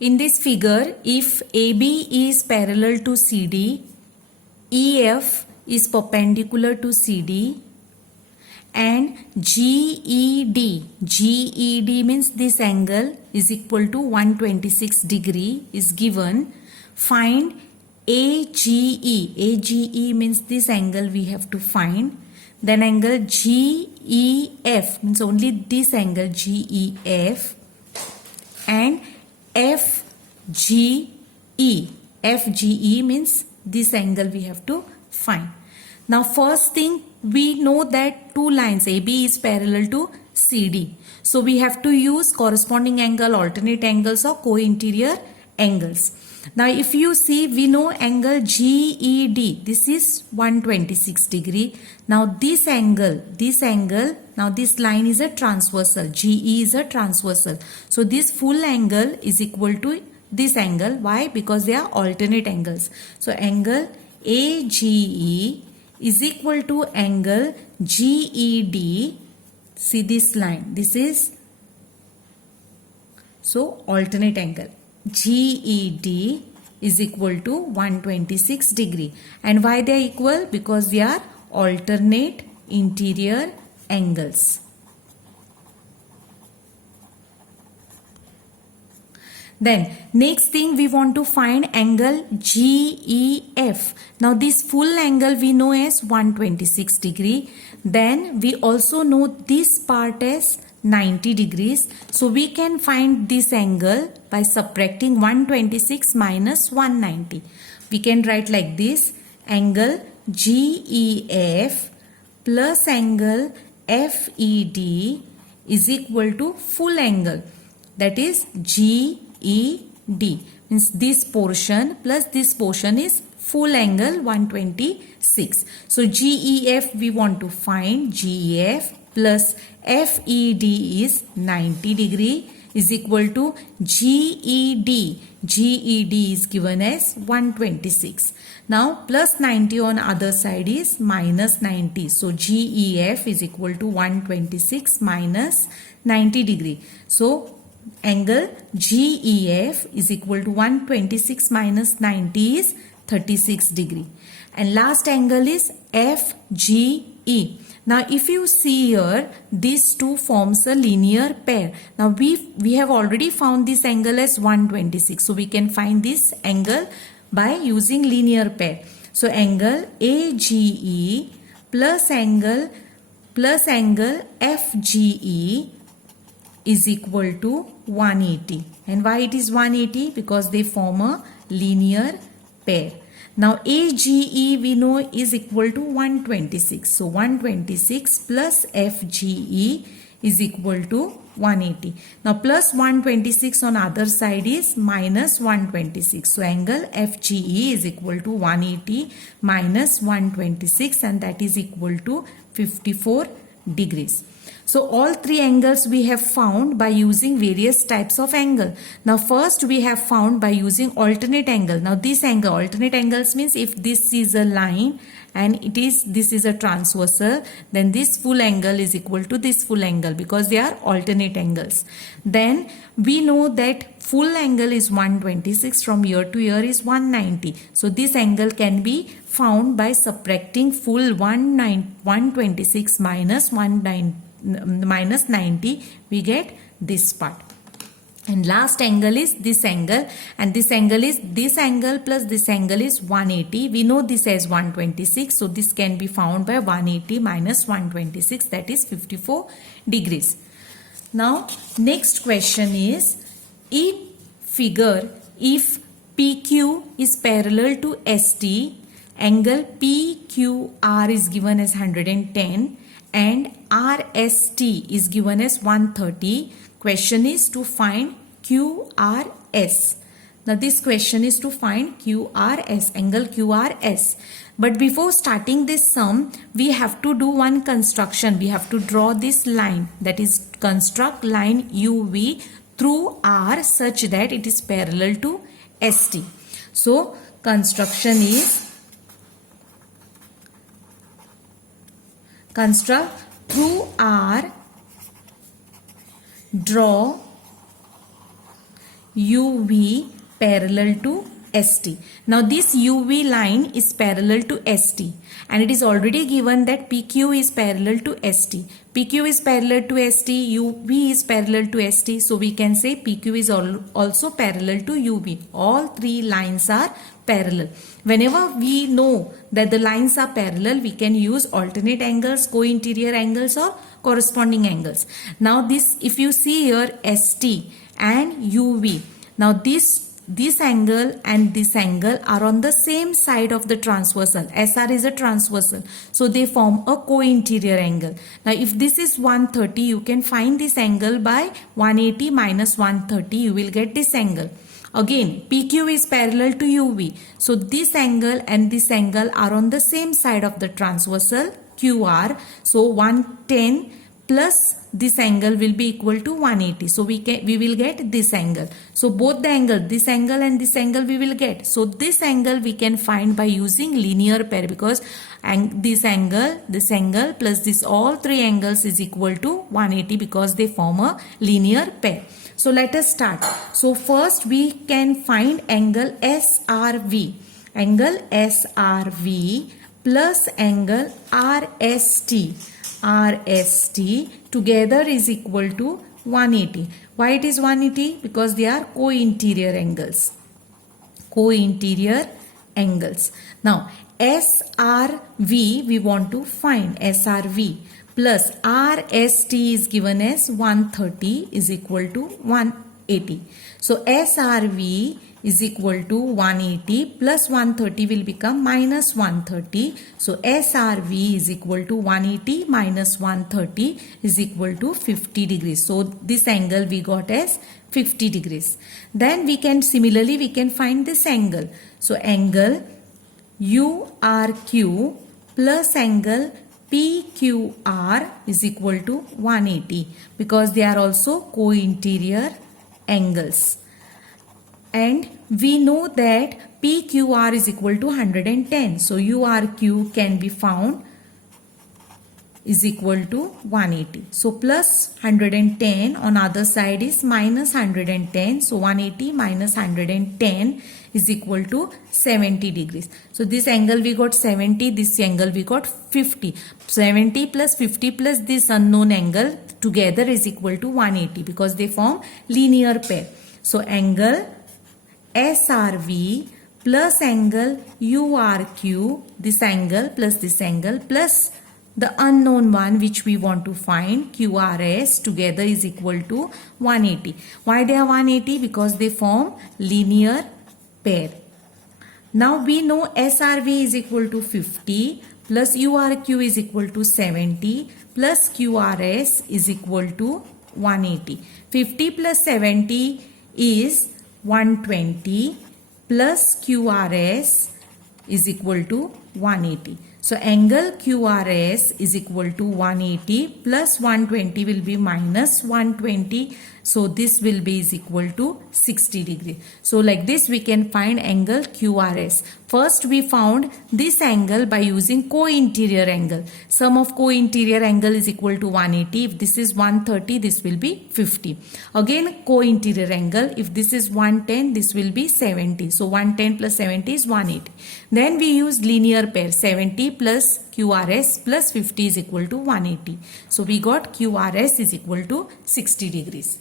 In this figure, if AB is parallel to CD, EF is perpendicular to CD, and GED means this angle is equal to 126 degree is given. Find AGE. AGE means this angle we have to find. Then angle GEF means only this angle GEF, and FGE. FGE means this angle we have to find. Now first thing, we know that two lines AB is parallel to CD. So we have to use corresponding angle, alternate angles or co-interior angles. Now if you see, we know angle GED, this is 126 degree. Now this angle, now this line is a transversal, GE is a transversal. So this full angle is equal to this angle. Why? Because they are alternate angles. So angle AGE is equal to angle GED. See this line, this is so alternate angle. GED is equal to 126 degree. And why they are equal? Because they are alternate interior angles. Then next thing, we want to find angle GEF. Now this full angle we know as 126 degree. Then we also know this part as 90 degrees. So we can find this angle by subtracting 126 minus 190. We can write like this: angle GEF plus angle FED is equal to full angle, that is GED. Means this portion plus this portion is full angle 126. So GEF we want to find. GEF plus FED is 90 degree is equal to GED. GED is given as 126. Now plus 90 on other side is minus 90. So GEF is equal to 126 minus 90 degree. So angle GEF is equal to 126 minus 90 is 36 degree. And last angle is FGE. Now if you see here, these two forms a linear pair. Now we have already found this angle as 126. So we can find this angle by using linear pair. So angle AGE plus angle FGE is equal to 180. And why it is 180? Because they form a linear pair. Now AGE we know is equal to 126. So 126 plus FGE is equal to 180. Now plus 126 on other side is minus 126. So angle FGE is equal to 180 minus 126, and that is equal to 54 degrees. So all three angles we have found by using various types of angle. Now first we have found by using alternate angle. Now this angle, alternate angles means if this is a line and this is a transversal, then this full angle is equal to this full angle because they are alternate angles. Then we know that full angle is 126, from here to here is 190. So this angle can be found by subtracting full 126 minus 90, we get this part. And last angle is this angle, and this angle is this angle plus this angle is 180. We know this as 126, so this can be found by 180 minus 126, that is 54 degrees. Now next question is, in figure, if PQ is parallel to ST, angle PQR is given as 110 and RST is given as 130. Question is to find QRS. Now this question is to find QRS, angle QRS. But before starting this sum, we have to do one construction. We have to draw this line, that is construct line UV through R such that it is parallel to ST. So construction is, construct through R, draw UV parallel to ST. Now this UV line is parallel to ST and it is already given that PQ is parallel to ST. PQ is parallel to ST, UV is parallel to ST. So we can say PQ is also parallel to UV. All three lines are parallel. Whenever we know that the lines are parallel, we can use alternate angles, co-interior angles or corresponding angles. Now this, if you see here ST and UV, now this angle and this angle are on the same side of the transversal. SR is a transversal, so they form a co-interior angle. Now if this is 130, you can find this angle by 180 minus 130, you will get this angle. Again, PQ is parallel to UV, so this angle and this angle are on the same side of the transversal QR. So 110 plus this angle will be equal to 180. So we will get this angle. So both the angle, this angle and this angle we will get. So this angle we can find by using linear pair, because this angle plus this, all three angles is equal to 180 because they form a linear pair. So let us start. So first we can find angle SRV. Angle SRV plus angle RST. RST together is equal to 180. Why it is 180? Because they are co-interior angles. Co-interior angles. Now SRV we want to find. SRV plus RST is given as 130 is equal to 180. So SRV is equal to 180 plus 130 will become minus 130. So SRV is equal to 180 minus 130 is equal to 50 degrees. So this angle we got as 50 degrees. Then we can find this angle. So angle URQ plus angle PQR is equal to 180 because they are also co-interior angles. And we know that PQR is equal to 110. So URQ can be found is equal to 180. So plus 110 on other side is minus 110. So 180 minus 110 is equal to 70 degrees. So this angle we got 70, this angle we got 50. 70 plus 50 plus this unknown angle together is equal to 180 because they form linear pair. So angle SRV plus angle URQ, this angle plus the unknown one which we want to find, QRS, together is equal to 180. Why they are 180? Because they form linear pair. Now we know SRV is equal to 50 plus URQ is equal to 70 plus QRS is equal to 180. 50 plus 70 is 120 plus QRS is equal to 180. So angle QRS is equal to 180 plus 120 will be minus 120. So this will be is equal to 60 degree. So like this we can find angle QRS. First we found this angle by using co-interior angle. Sum of co-interior angle is equal to 180. If this is 130, this will be 50. Again co-interior angle. If this is 110, this will be 70. So 110 plus 70 is 180. Then we use linear pair. 70 plus QRS plus 50 is equal to 180. So we got QRS is equal to 60 degrees.